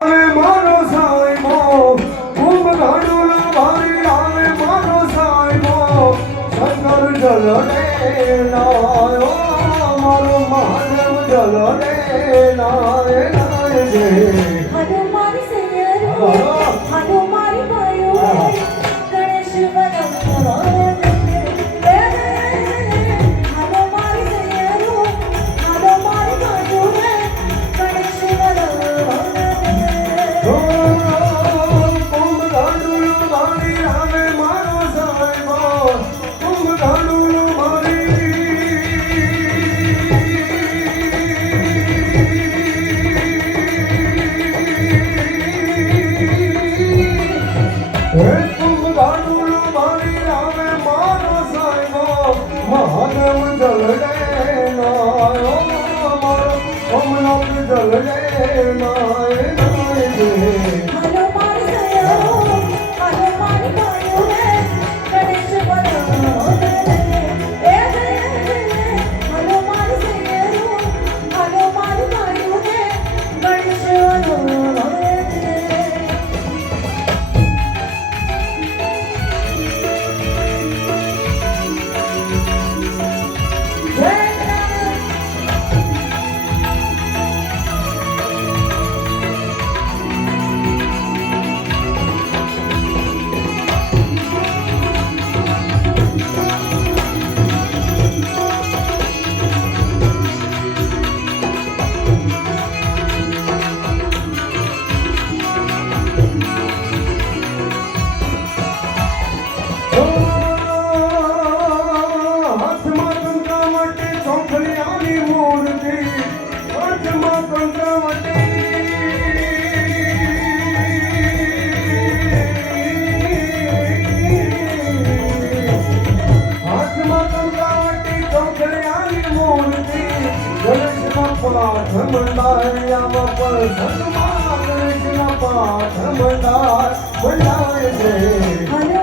મારો સાહેબો ખૂબ ઘણું ભારી આવે મારો સાહેબો શંકર જલ રે નાયો મારો મહાદેવ જલ રે નાય નાય રે હનુમાન સૈયરો હનુમાન ભાઈઓ ગણેશ વદન મહાદેવ જલ રે નાયો મારો અમનાથ જલ રે નાય નાય રે હનુમાન સૈયરો હનુમાન ભાઈઓ ગણેશ વદન હનુમાન સૈયરો હનુમાન ભાઈઓ ગણેશ વદન પાઠ મંડાયા પર સન્માન પાઠ મંડાય છે